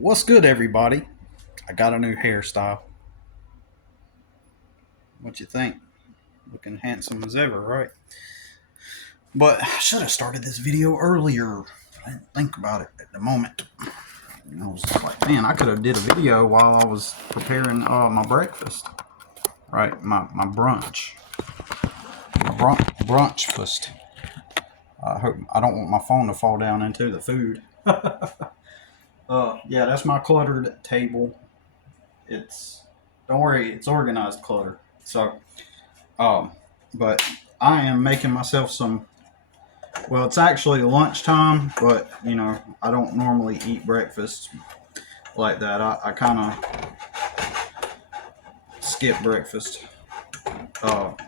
What's good, everybody? I got a new hairstyle. What you think? Looking handsome as ever, right? But I should have started this video earlier. I didn't think about it at the moment. I was just like, man, I could have did a video while I was preparing my breakfast. Right, my brunch. Brunch fast. I hope I don't want my phone to fall down into the food. Yeah, that's my cluttered table. It's Don't worry, it's organized clutter. So, um, but I am making myself some. Well, it's actually lunchtime, but I don't normally eat breakfast like that. I kind of skip breakfast.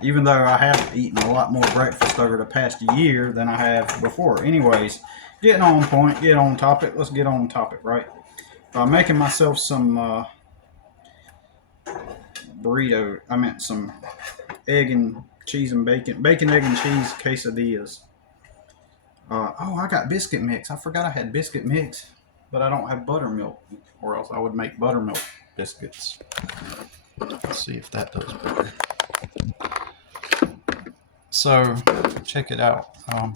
Even though I have eaten a lot more breakfast over the past year than I have before. Anyways, getting on point, get on topic. Let's get on topic, right? Making myself some burrito. I meant some egg and cheese and bacon, egg and cheese quesadillas. I got biscuit mix. I forgot I had biscuit mix, but I don't have buttermilk, or else I would make buttermilk biscuits. Let's see if that does better. So, check it out. All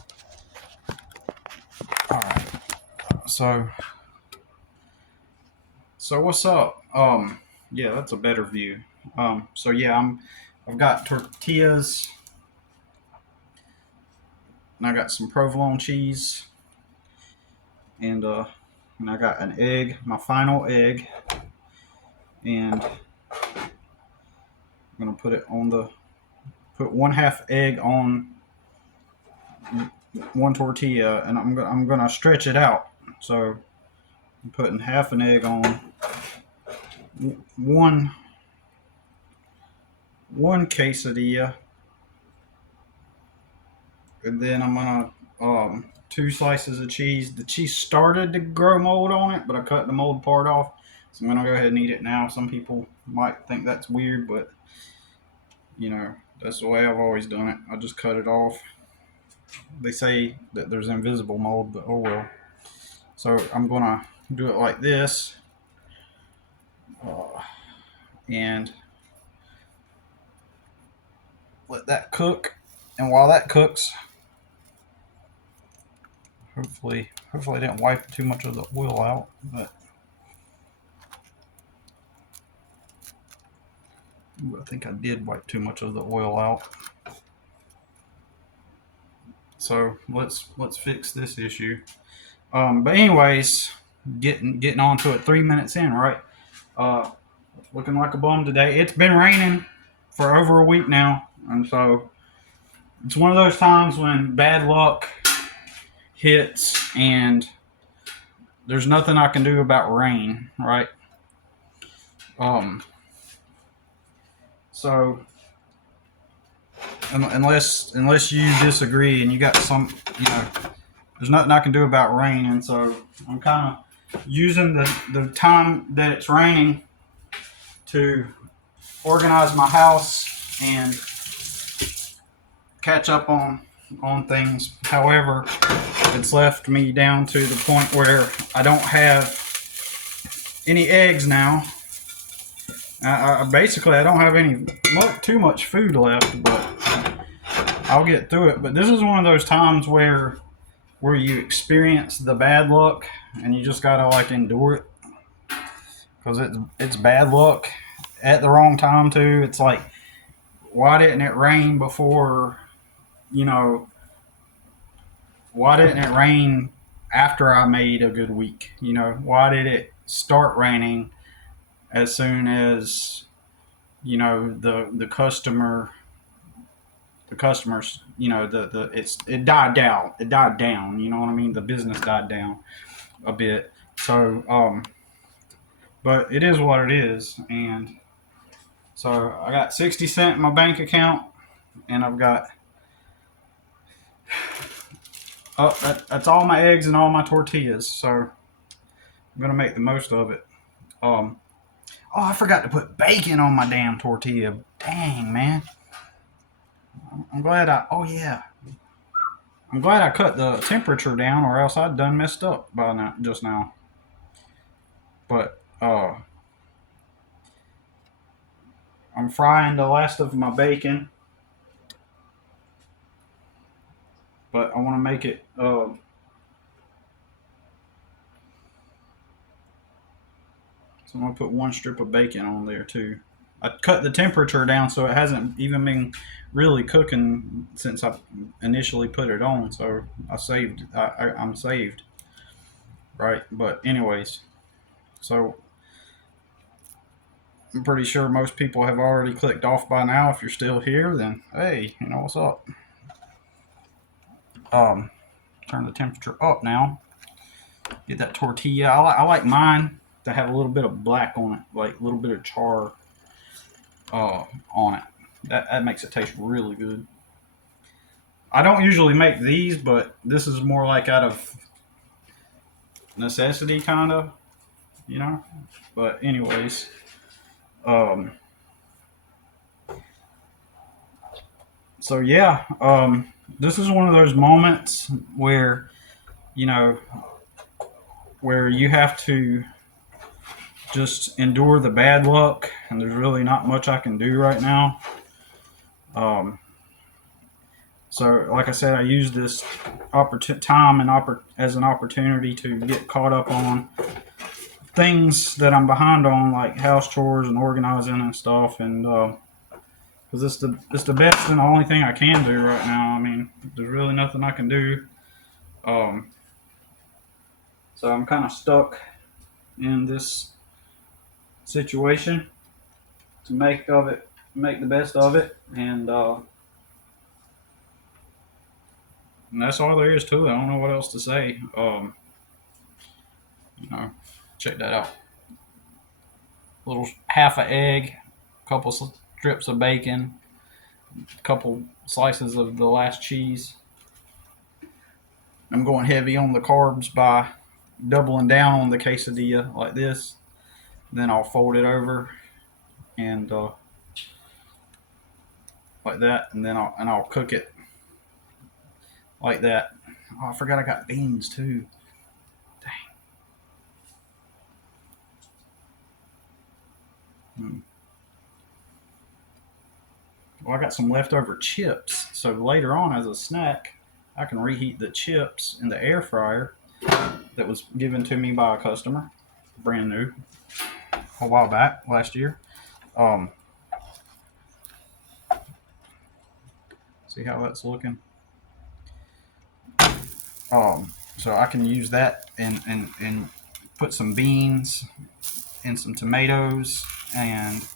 right. So what's up? Yeah, that's a better view. So yeah, I've got tortillas, and I got some provolone cheese, and I got an egg, my final egg, and I'm gonna put 1/2 egg on one tortilla, and I'm gonna stretch it out. So I'm putting half an egg on one quesadilla, and then I'm gonna 2 slices of cheese. The cheese started to grow mold on it, but I cut the mold part off, so I'm gonna go ahead and eat it now. Some people might think that's weird, but that's the way I've always done it. I just cut it off. They say that there's invisible mold, but oh well. So I'm gonna do it like this, and let that cook. And while that cooks, hopefully I didn't wipe too much of the oil out, but I think I did wipe too much of the oil out. So let's fix this issue. But anyways, getting on to it. 3 minutes in, right? Looking like a bum today. It's been raining for over a week now, and so it's one of those times when bad luck hits and there's nothing I can do about rain, right? So unless you disagree and you got some, there's nothing I can do about rain, and so I'm kind of using the time that it's raining to organize my house and catch up on things. However, it's left me down to the point where I don't have any eggs now. Basically I don't have too much food left, but I'll get through it. But this is one of those times where you experience the bad luck and you just gotta endure it, because it's bad luck at the wrong time too. It's like, why didn't it rain before? Why didn't it rain after I made a good week? Why did it start raining as soon as the customers, it died down. It died down. You know what I mean? The business died down a bit. So but it is what it is. And so I got 60 cents in my bank account, and I've got that's all my eggs and all my tortillas. So I'm gonna make the most of it. Oh, I forgot to put bacon on my damn tortilla. Dang, man. I'm glad I cut the temperature down, or else I'd done messed up by now, just now. But I'm frying the last of my bacon, but I want to make it. So I'm gonna put one strip of bacon on there too. I cut the temperature down so it hasn't even been really cooking since I initially put it on. So I saved. I'm saved, right? But anyways, so I'm pretty sure most people have already clicked off by now. If you're still here, then hey, you know what's up. Um, Turn the temperature up now. Get that tortilla. I like mine to have a little bit of black on it, like a little bit of char on it. That makes it taste really good. I don't usually make these, but this is more like out of necessity, kind of, you know. But anyways, um, so yeah, this is one of those moments where you know where you have to just endure the bad luck, and there's really not much I can do right now. Um, so, like I said, I use this time and as an opportunity to get caught up on things that I'm behind on, like house chores and organizing and stuff, and because it's the best and the only thing I can do right now. I mean, there's really nothing I can do. Um, so I'm kind of stuck in this situation to make the best of it, and that's all there is to it. I don't know what else to say. You know, check that out. Little half a egg, a couple strips of bacon, a couple slices of the last cheese. I'm going heavy on the carbs by doubling down on the quesadilla like this. Then I'll fold it over and like that, and then I'll cook it like that. Oh, I forgot I got beans too. Dang. Well, I got some leftover chips, so later on as a snack, I can reheat the chips in the air fryer that was given to me by a customer, brand new, a while back last year. Um, See how that's looking. So I can use that and put some beans and some tomatoes and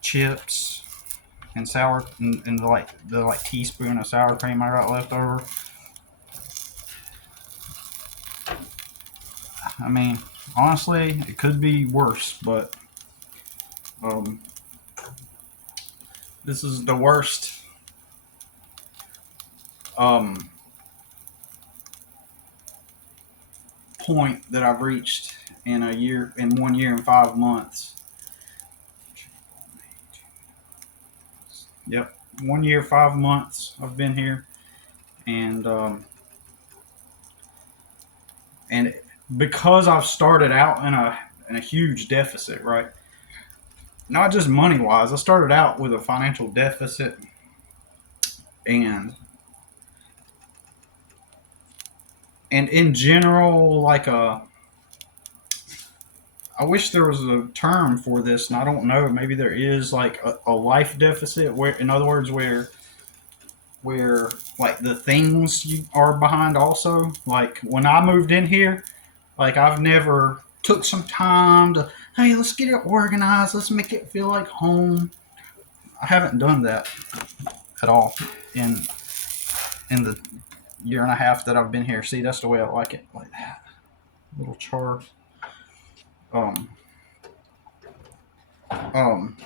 chips and sour and the teaspoon of sour cream I got left over. I mean, honestly, it could be worse, but um, this is the worst um, point that I've reached in 1 year and 5 months. Yep, 1 year, 5 months I've been here, and and because I've started out in a huge deficit, right? Not just money wise. I started out with a financial deficit, and in general, like I wish there was a term for this, and I don't know. Maybe there is like a life deficit, where, in other words, where like the things you are behind also. Like when I moved in here, like I've never took some time to, hey, let's get it organized, let's make it feel like home. I haven't done that at all in the year and a half that I've been here. See, that's the way I like it, like that. Little char. Um, um,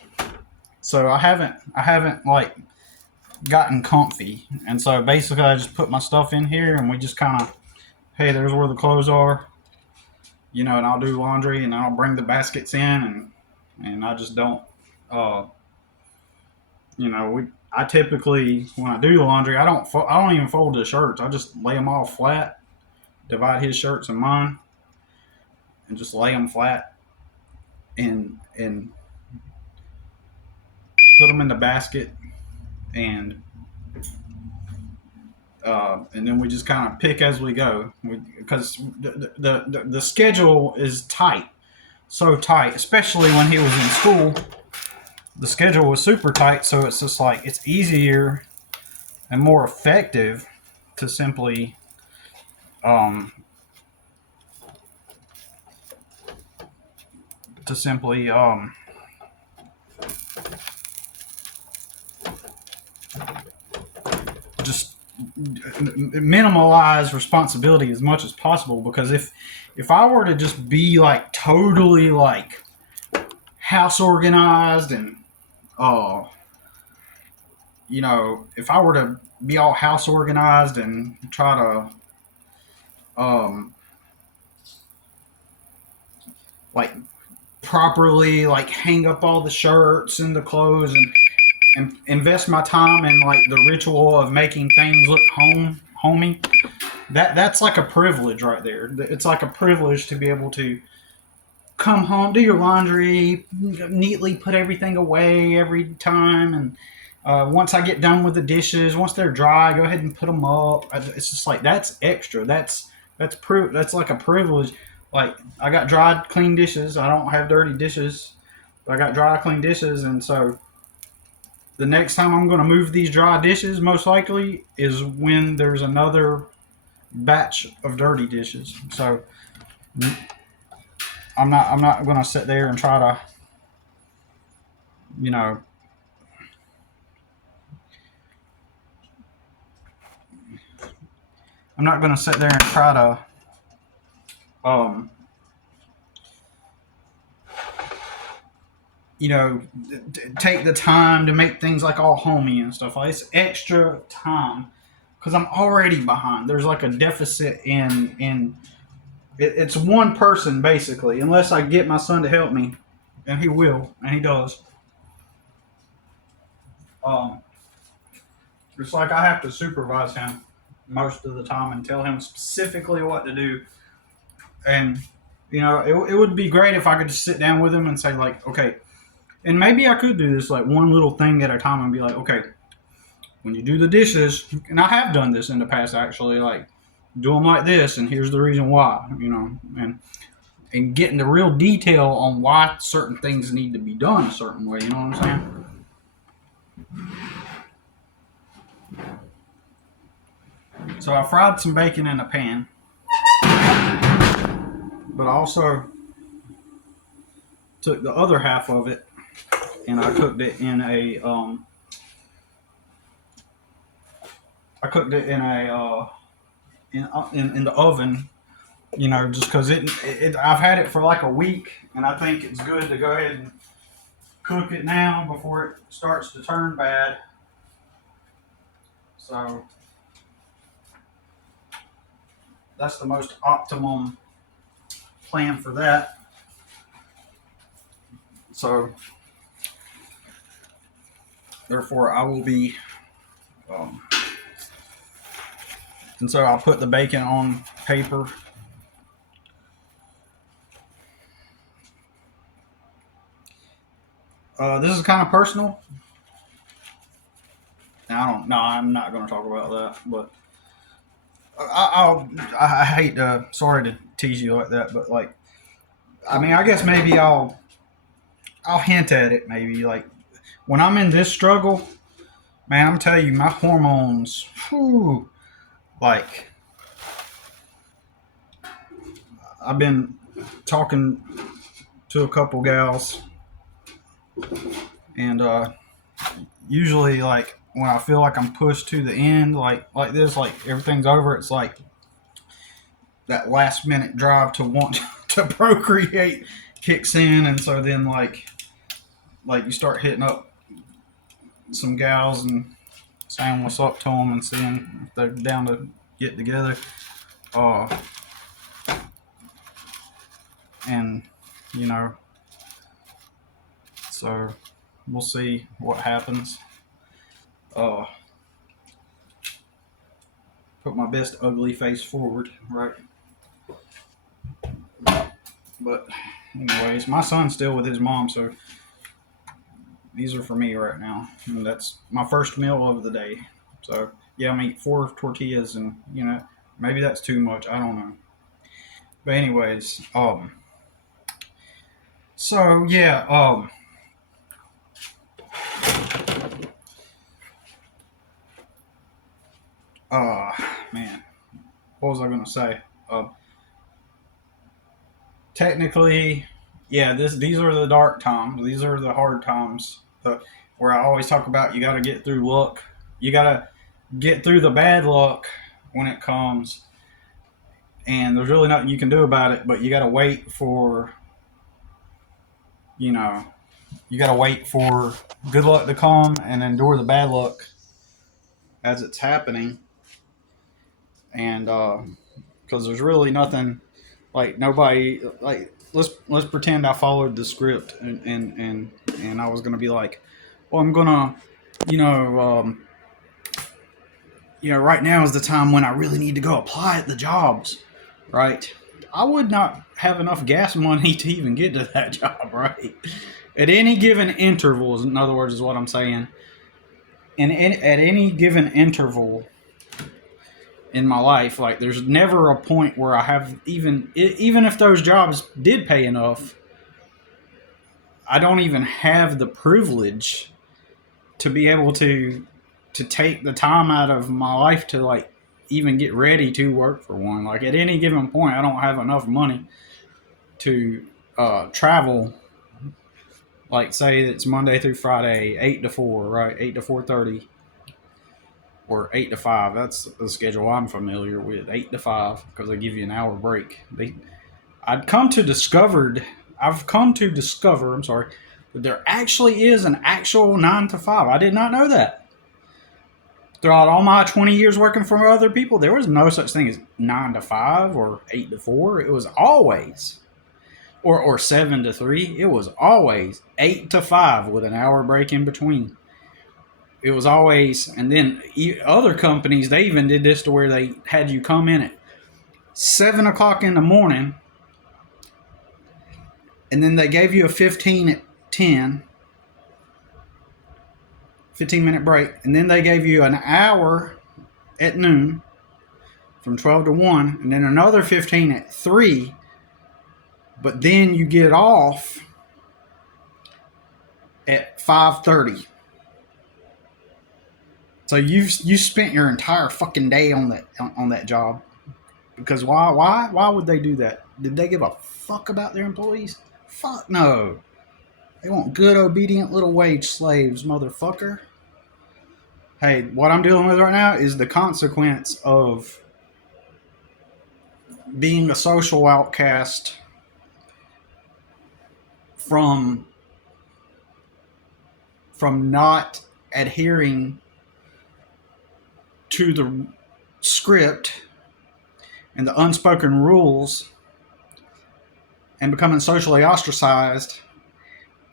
so I haven't like gotten comfy, and so basically I just put my stuff in here, and we just kind of, hey, there's where the clothes are, and I'll do laundry, and I'll bring the baskets in, and I just don't, uh, I typically when I do the laundry, I don't even fold the shirts. I just lay them all flat, divide his shirts and mine, and just lay them flat, and put them in the basket, and then we just kind of pick as we go, because the schedule is tight, so tight, especially when he was in school. The schedule was super tight, so it's just like it's easier and more effective to simply um, to simply just minimalize responsibility as much as possible. Because if I were to just be like totally like house organized and uh if I were to be all house organized and try to like properly like hang up all the shirts and the clothes, and invest my time in like the ritual of making things look homey, that's like a privilege right there. It's like a privilege to be able to come home, do your laundry, neatly put everything away every time, and once I get done with the dishes, once they're dry, go ahead and put them up. It's just like that's extra. That's like a privilege. Like I got dry, clean dishes. I don't have dirty dishes. I got dry, clean dishes, and so the next time I'm going to move these dry dishes, most likely, is when there's another batch of dirty dishes. So I'm not going to sit there and try to, you know, I'm not going to sit there and try to, take the time to make things like all homey and stuff. Like it's extra time because I'm already behind. There's like a deficit in it's one person basically, unless I get my son to help me, and he will, and he does. Um, it's like I have to supervise him most of the time and tell him specifically what to do. And it would be great if I could just sit down with him and say like, okay, and maybe I could do this like one little thing at a time and be like, okay, when you do the dishes, and I have done this in the past actually, like do them like this, and here's the reason why, and getting the real detail on why certain things need to be done a certain way. You know what I'm saying? So I fried some bacon in a pan, but I also took the other half of it and I cooked it in a in the oven. Just because I've had it for like a week, and I think it's good to go ahead and cook it now before it starts to turn bad. So that's the most optimum plan for that. So therefore, I will be, um, and so I'll put the bacon on paper. This is kind of personal. I don't. No, I'm not going to talk about that. But I hate to. Sorry to tease you like that, but like, I mean, I guess maybe I'll hint at it. Maybe like when I'm in this struggle, man, I'm telling you, my hormones. Whew, like I've been talking to a couple gals, and usually like when I feel like I'm pushed to the end, like this, like everything's over, it's like that last minute drive to want to procreate kicks in, and so then like you start hitting up some gals and saying what's up to them and seeing if they're down to get together. Uh, and you know, so we'll see what happens. Uh, put my best ugly face forward, right? But anyways, my son's still with his mom, so these are for me right now. And that's my first meal of the day. So yeah, I'm eating 4 tortillas, and maybe that's too much. I don't know. But anyways, so yeah, uh, man, what was I gonna say? Uh, Technically, yeah, these are the dark times. These are the hard times. Where I always talk about you got to get through luck. You got to get through the bad luck when it comes, and there's really nothing you can do about it. But you got to wait for you know you got to wait for good luck to come and endure the bad luck as it's happening. And because there's really nothing like nobody like let's pretend I followed the script and I was gonna be like, well, I'm gonna you know right now is the time when I really need to go apply at the jobs, right? I would not have enough gas money to even get to that job, right? At any given intervals, in other words, is what I'm saying. And at any given interval in my life, like there's never a point where I have even if those jobs did pay enough, I don't even have the privilege to be able to take the time out of my life to like even get ready to work for one. Like at any given point, I don't have enough money to travel. Like say it's Monday through Friday, 8 to 4, right? 8 to 4:30, or 8 to 5. That's the schedule I'm familiar with. 8 to 5 because they give you an hour break. I'd come to discovered. I've come to discover. I'm sorry, that there actually is an actual 9 to 5. I did not know that. Throughout all my 20 years working for other people, there was no such thing as 9 to 5 or 8 to 4. It was always, or 7 to 3. It was always 8 to 5 with an hour break in between. It was always, and then other companies, they even did this to where they had you come in at 7 o'clock in the morning, and then they gave you a 15-minute break, and then they gave you an hour at noon from 12 to 1, and then another 15 at 3, but then you get off at 5:30. So you spent your entire fucking day on that job. Because why would they do that? Did they give a fuck about their employees? Fuck no. They want good, obedient little wage slaves, motherfucker. Hey, what I'm dealing with right now is the consequence of being a social outcast from not adhering to the script and the unspoken rules and becoming socially ostracized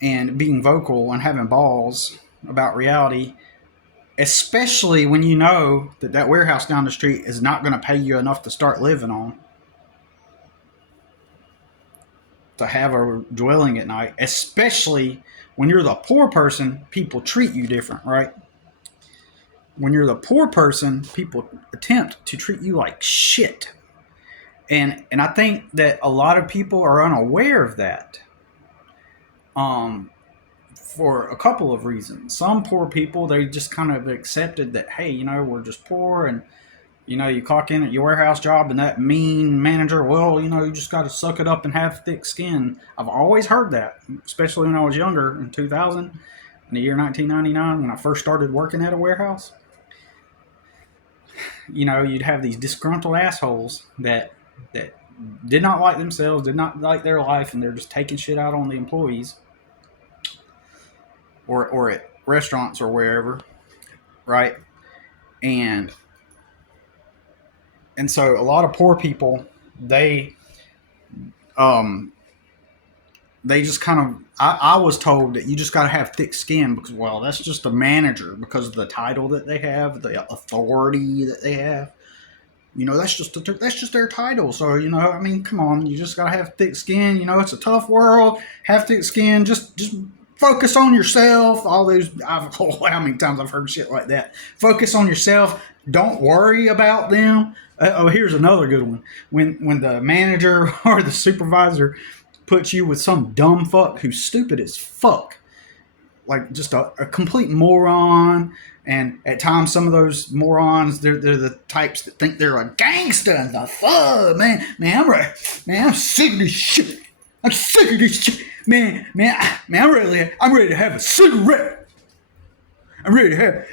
and being vocal and having balls about reality, especially when you know that warehouse down the street is not going to pay you enough to start living on, to have a dwelling at night, especially when you're the poor person, people treat you different, right? When you're the poor person, people attempt to treat you like shit. And I think that a lot of people are unaware of that. For a couple of reasons. Some poor people, they just kind of accepted that, hey, we're just poor, and you clock in at your warehouse job and that mean manager, well, you just got to suck it up and have thick skin. I've always heard that, especially when I was younger in 2000, in the year 1999, when I first started working at a warehouse. You'd have these disgruntled assholes that did not like themselves, did not like their life, and they're just taking shit out on the employees or at restaurants or wherever, right? And so a lot of poor people, they just kind of, I was told that you just got to have thick skin because, well, that's just a manager, because of the title that they have, the authority that they have. That's just their title. So I mean, come on, you just gotta have thick skin. It's a tough world. Have thick skin. Just focus on yourself. All those, how many times I've heard shit like that. Focus on yourself. Don't worry about them. Here's another good one. When the manager or the supervisor puts you with some dumb fuck who's stupid as fuck, like just a complete moron. And at times, some of those morons, they're the types that think they're a gangster and the thug. Man, I'm ready. Man, I'm sick of this shit. I'm sick of this shit. Man, I'm ready to have a cigarette. I'm ready to have,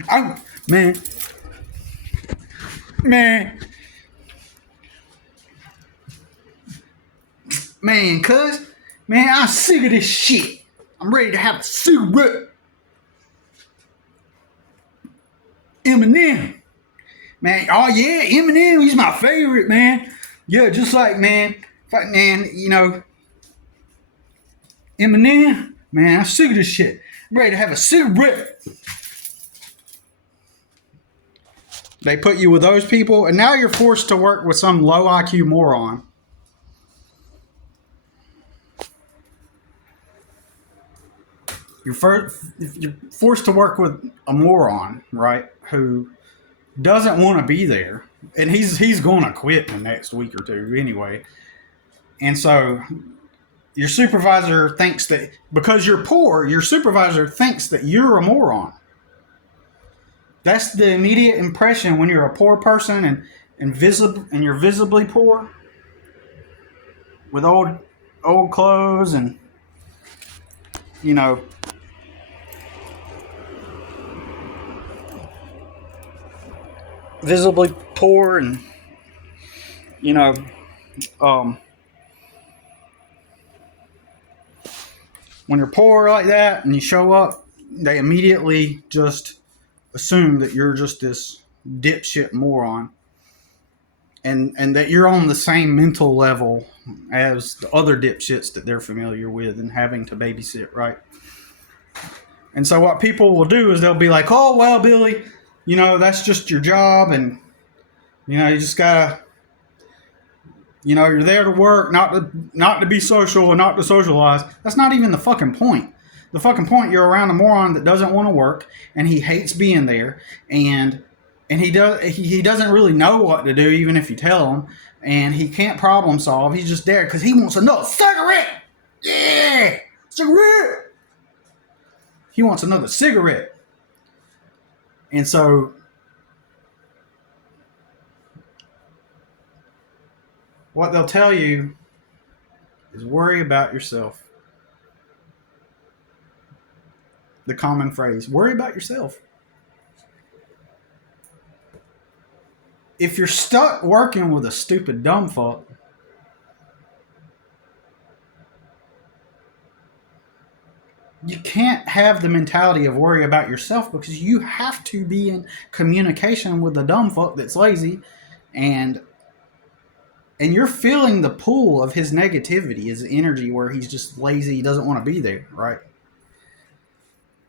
cuz, I'm sick of this shit. I'm ready to have a cigarette. Eminem. Man, oh yeah, Eminem, he's my favorite, man. Yeah, just like, man, Eminem, man, I'm sick of this shit. I'm ready to have a cigarette. They put you with those people, and now you're forced to work with some low IQ moron. You're forced to work with a moron, right, who doesn't want to be there, and he's going to quit in the next week or two anyway. And so your supervisor thinks that because you're poor, your supervisor thinks that you're a moron. That's the immediate impression when you're a poor person and you're visibly poor with old clothes and visibly poor and when you're poor like that and you show up, they immediately just assume that you're just this dipshit moron and that you're on the same mental level as the other dipshits that they're familiar with and having to babysit, right? And so what people will do is they'll be like, oh, well, Billy, that's just your job, and you just gotta, you're there to work, not to be social and not to socialize. That's not even the fucking point. The fucking point, you're around a moron that doesn't want to work and he hates being there, and he doesn't really know what to do even if you tell him, and he can't problem solve. He's just there because he wants another cigarette. Yeah, cigarette. He wants another cigarette. And so what they'll tell you is worry about yourself. The common phrase, worry about yourself. If you're stuck working with a stupid dumb fuck, you can't have the mentality of worry about yourself because you have to be in communication with the dumb fuck that's lazy, and you're feeling the pull of his negativity, his energy, where he's just lazy, he doesn't want to be there, right?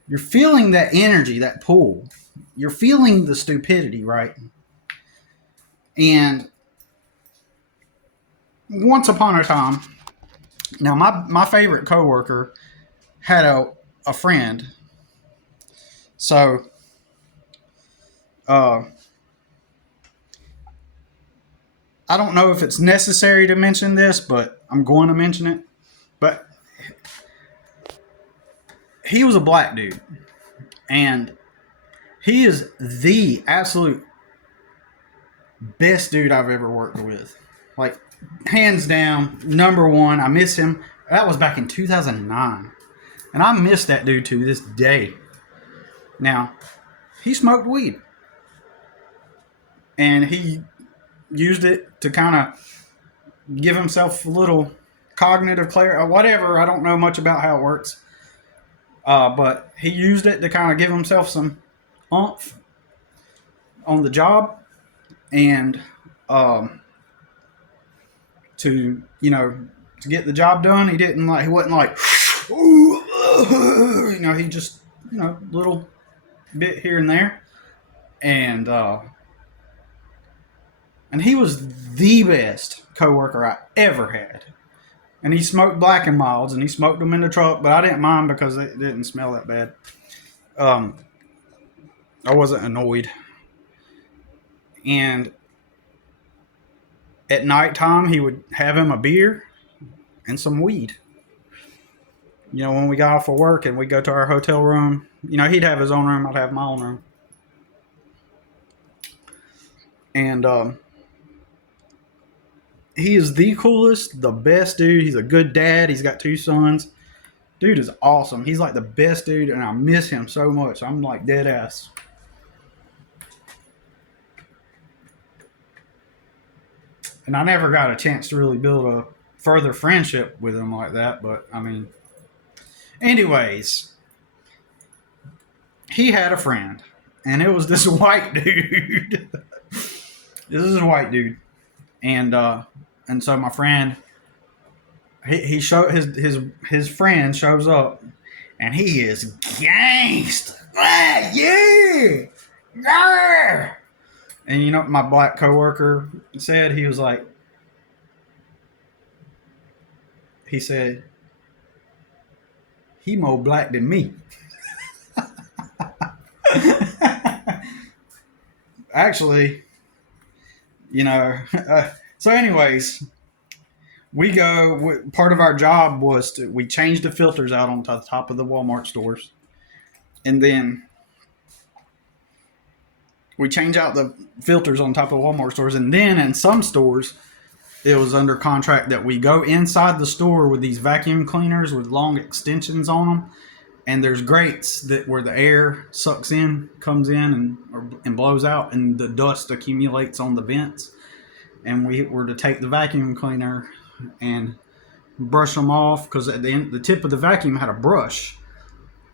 You're feeling that energy, that pull. You're feeling the stupidity, right? And once upon a time, now my favorite coworker had a friend. So, I don't know if it's necessary to mention this, but I'm going to mention it. But he was a black dude, and he is the absolute best dude I've ever worked with. Like, hands down, number one. I miss him. That was back in 2009. And I miss that dude to this day. Now, he smoked weed. And he used it to kind of give himself a little cognitive clarity or whatever. I don't know much about how it works. But he used it to kind of give himself some oomph on the job. And to get the job done, he wasn't like, he just, little bit here and there. And And he was the best coworker I ever had. And he smoked black and milds, and he smoked them in the truck, but I didn't mind because it didn't smell that bad. Um, I wasn't annoyed. And at nighttime, he would have him a beer and some weed. You know, when we got off of work and we go to our hotel room, you know, he'd have his own room, I'd have my own room. And he is the coolest, the best dude. He's a good dad. He's got 2 sons. Dude is awesome. He's like the best dude, and I miss him so much. I'm like dead ass. And I never got a chance to really build a further friendship with him like that. But I mean, anyways, he had a friend, and it was this white dude. This is a white dude, and so my friend, he showed his friend shows up, and he is gangsta. Ah, yeah, yeah. And you know what my black coworker said? He said, he more black than me. Actually, you know. So, anyways, part of our job was we changed the filters out on the top of the Walmart stores, and then we change out the filters on top of Walmart stores, and then in some stores it was under contract that we go inside the store with these vacuum cleaners with long extensions on them, and there's grates that where the air sucks in, comes in, and blows out, and the dust accumulates on the vents. And we were to take the vacuum cleaner and brush them off because at the tip of the vacuum had a brush,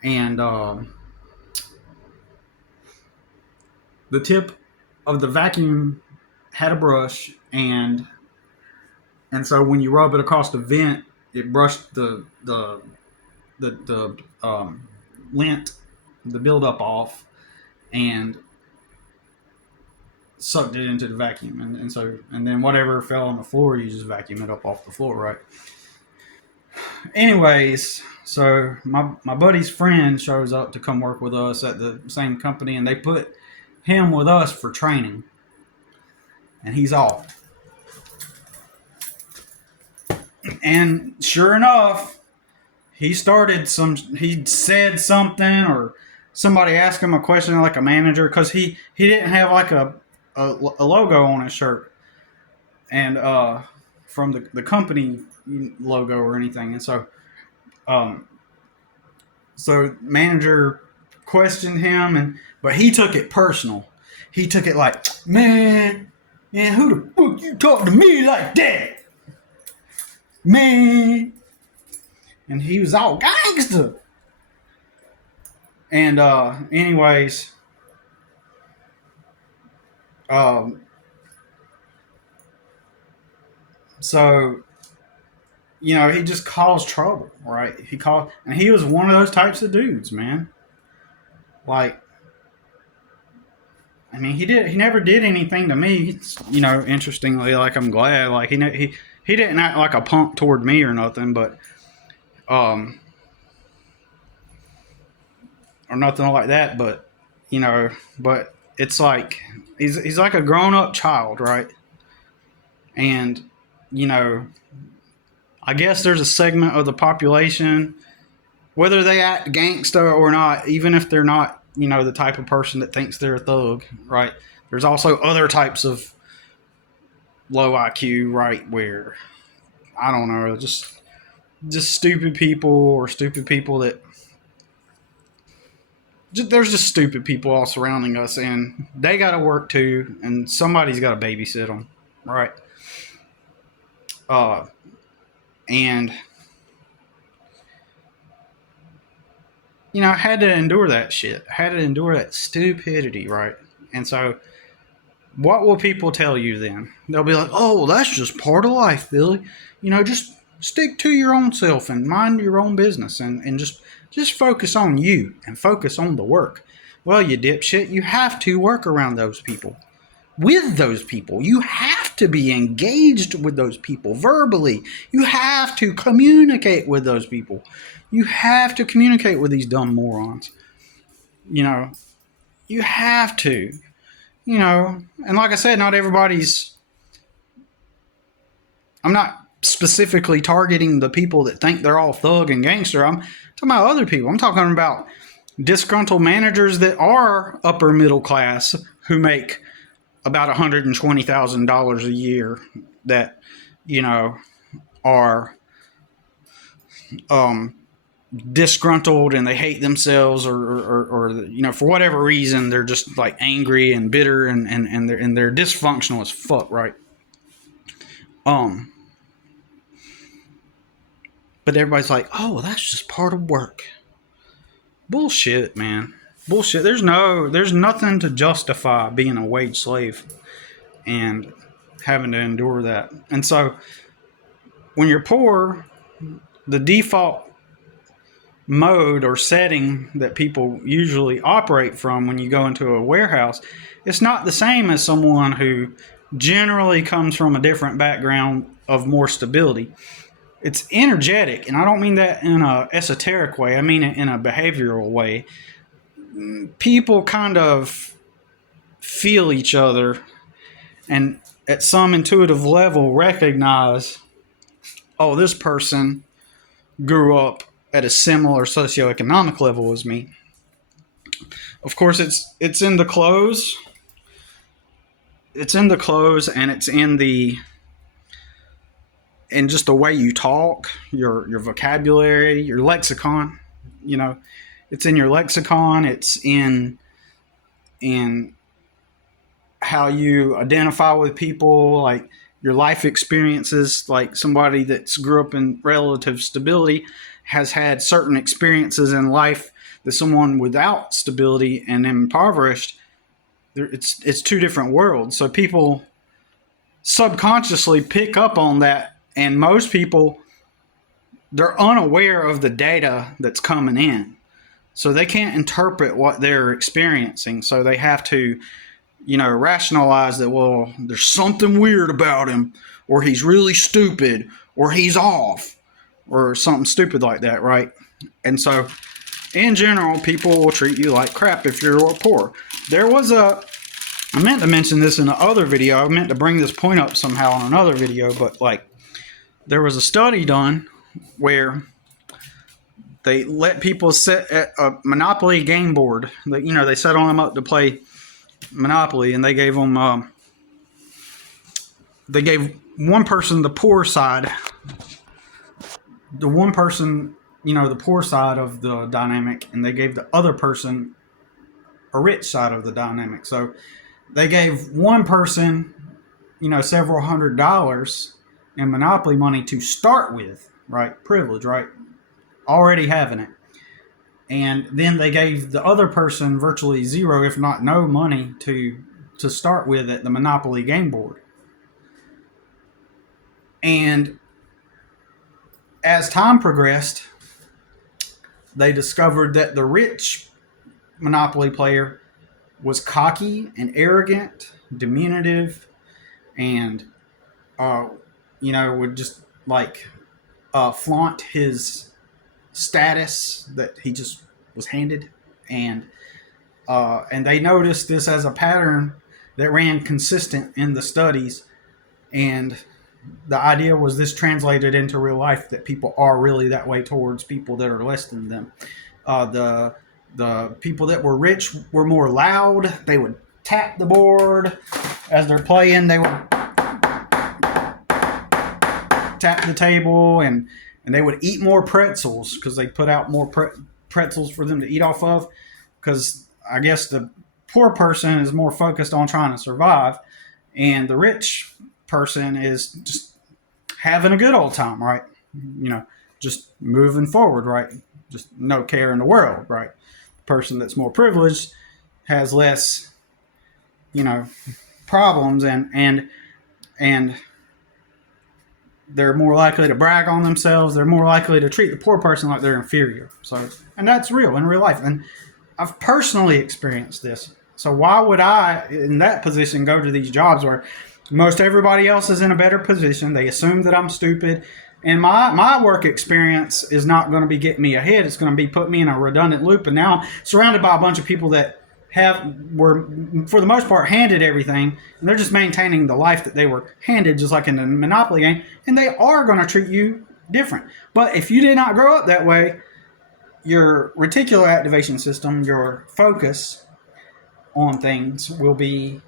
and the tip of the vacuum had a brush, and so when you rub it across the vent, it brushed the lint, the buildup off, and sucked it into the vacuum, and then whatever fell on the floor, you just vacuum it up off the floor, right? Anyways, so my buddy's friend shows up to come work with us at the same company, and they put him with us for training, and he's off. And sure enough, he said something, or somebody asked him a question like a manager, because he didn't have like a logo on his shirt, and from the company logo or anything. And so manager questioned him, but he took it personal. He took it like, man, who the fuck you talking to me like that, man? And he was all gangster. And anyways, so you know, he just caused trouble, right? And he was one of those types of dudes, man. Like, I mean, he never did anything to me, you know. Interestingly, like, I'm glad, like, he didn't act like a punk toward me or nothing, but or nothing like that. But you know, but it's like he's like a grown up child, right? And you know, I guess there's a segment of the population, whether they act gangsta or not, even if they're not, you know, the type of person that thinks they're a thug, right? There's also other types of low IQ, right, where, I don't know, just stupid people, or stupid people that, there's just stupid people all surrounding us, and they got to work too, and somebody's got to babysit them, right? And you know, I had to endure that shit. I had to endure that stupidity, right? And so, what will people tell you then? They'll be like, "Oh, that's just part of life, Billy. You know, just stick to your own self and mind your own business, and just focus on you and focus on the work." Well, you dipshit, you have to work around those people. with those people. You have to be engaged with those people verbally. You have to communicate with those people. You have to communicate with these dumb morons. You know, you have to. You know, and like I said, not everybody's. I'm not specifically targeting the people that think they're all thug and gangster. I'm talking about other people. I'm talking about disgruntled managers that are upper middle class who make about $120,000 a year that, you know, are disgruntled and they hate themselves or you know, for whatever reason, they're just like angry and bitter and they're dysfunctional as fuck, right? But everybody's like, oh, that's just part of work. Bullshit, man. Bullshit. There's nothing to justify being a wage slave and having to endure that. And so when you're poor, the default mode or setting that people usually operate from when you go into a warehouse, it's not the same as someone who generally comes from a different background of more stability. It's energetic, and I don't mean that in a esoteric way. I mean it in a behavioral way. People kind of feel each other and at some intuitive level recognize, oh, this person grew up at a similar socioeconomic level as me. Of course, it's in the clothes. It's in the clothes, and it's in just the way you talk, your vocabulary, your lexicon. You know, it's in your lexicon. It's in how you identify with people, like your life experiences. Like somebody that's grew up in relative stability has had certain experiences in life that someone without stability and impoverished, it's two different worlds. So people subconsciously pick up on that. And most people, they're unaware of the data that's coming in. So they can't interpret what they're experiencing. So they have to, you know, rationalize that, well, there's something weird about him, or he's really stupid, or he's off, or something stupid like that, right? And so, in general, people will treat you like crap if you're poor. I meant to mention this in the other video. I meant to bring this point up somehow in another video, but like, there was a study done where they let people sit at a Monopoly game board. They set on them up to play Monopoly, and they gave them, they gave one person the poor side, the poor side of the dynamic, and they gave the other person a rich side of the dynamic. So they gave one person, several $100s in Monopoly money to start with, right? Privilege, right? Already having it. And then they gave the other person virtually zero, if not no money to start with at the Monopoly game board. And as time progressed, they discovered that the rich Monopoly player was cocky and arrogant, diminutive, and would just flaunt his status that he just was handed, and they noticed this as a pattern that ran consistent in the studies, and the idea was this translated into real life, that people are really that way towards people that are less than them. The people that were rich were more loud. They would tap the board as they're playing. They would tap the table, and they would eat more pretzels because they put out more pretzels for them to eat off of, because I guess the poor person is more focused on trying to survive, and the rich person is just having a good old time, right? Just moving forward, right? Just no care in the world, right? The person that's more privileged has less, problems, and they're more likely to brag on themselves. They're more likely to treat the poor person like they're inferior. So, and that's real in real life. And I've personally experienced this. So why would I, in that position, go to these jobs where most everybody else is in a better position? They assume that I'm stupid, and my work experience is not going to be getting me ahead. It's going to be put me in a redundant loop. And now I'm surrounded by a bunch of people that were for the most part handed everything, and they're just maintaining the life that they were handed, just like in the Monopoly game. And they are going to treat you different. But if you did not grow up that way, your reticular activation system, your focus on things will be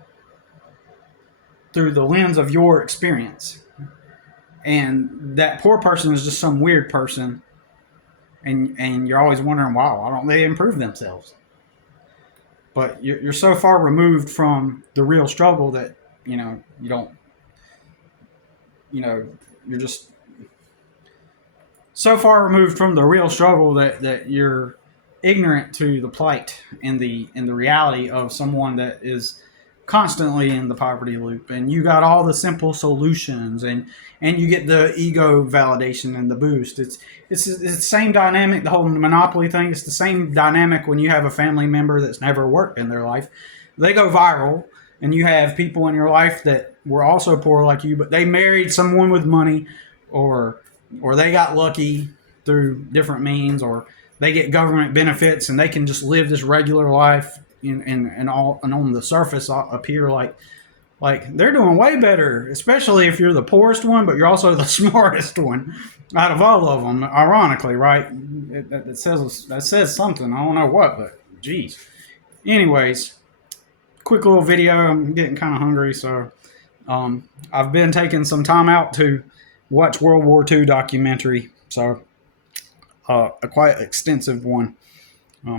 through the lens of your experience. And that poor person is just some weird person, and you're always wondering, wow, why don't they improve themselves? But you're so far removed from the real struggle that, you don't, you're just so far removed from the real struggle that you're ignorant to the plight and the reality of someone that is constantly in the poverty loop. And you got all the simple solutions, and you get the ego validation and the boost. It's the same dynamic, the whole Monopoly thing. It's the same dynamic when you have a family member that's never worked in their life. They go viral, and you have people in your life that were also poor like you, but they married someone with money, or they got lucky through different means, or they get government benefits and they can just live this regular life and on the surface appear like they're doing way better, especially if you're the poorest one, but you're also the smartest one out of all of them, ironically, right? It says something. I don't know what, but geez. Anyways, quick little video. I'm getting kind of hungry, so I've been taking some time out to watch World War II documentary, so a quite extensive one,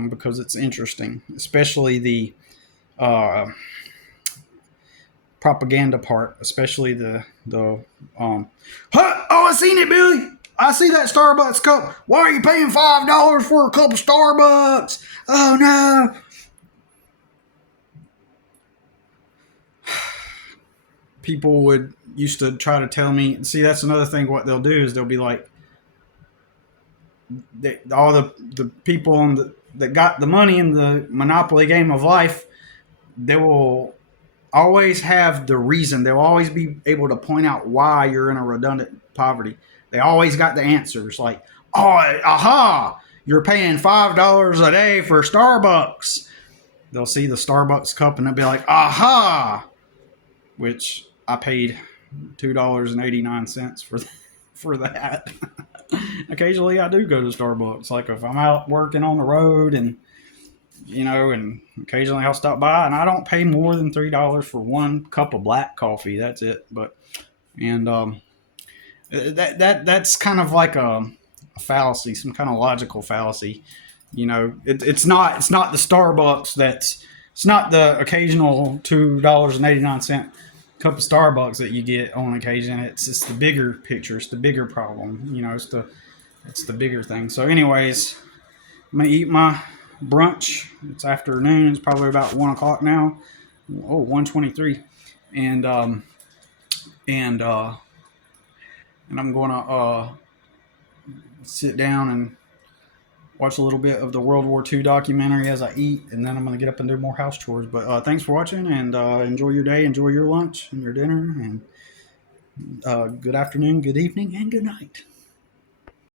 because it's interesting, especially the propaganda part, especially oh, I seen it, Billy. I see that Starbucks cup. Why are you paying $5 for a cup of Starbucks? Oh no. People used to try to tell me, see, that's another thing. What they'll do is they'll be like, all the people that got the money in the Monopoly game of life, they will always have the reason. They'll always be able to point out why you're in a redundant poverty. They always got the answers, like, oh, aha, you're paying $5 a day for Starbucks. They'll see the Starbucks cup and they'll be like, aha, which I paid $2.89 for that. Occasionally I do go to Starbucks, like if I'm out working on the road, and and occasionally I'll stop by, and I don't pay more than $3 for one cup of black coffee. That's it. But that's kind of like a fallacy, some kind of logical fallacy. It's not the Starbucks it's not the occasional $2.89 cup of Starbucks that you get on occasion. It's the bigger picture. It's the bigger problem. It's the bigger thing. So anyways, I'm going to eat my brunch. It's afternoon. It's probably about 1 o'clock now. Oh, 1:23. And I'm going to sit down and watch a little bit of the World War II documentary as I eat, and then I'm going to get up and do more house chores. But thanks for watching, and enjoy your day, enjoy your lunch and your dinner, and good afternoon, good evening, and good night.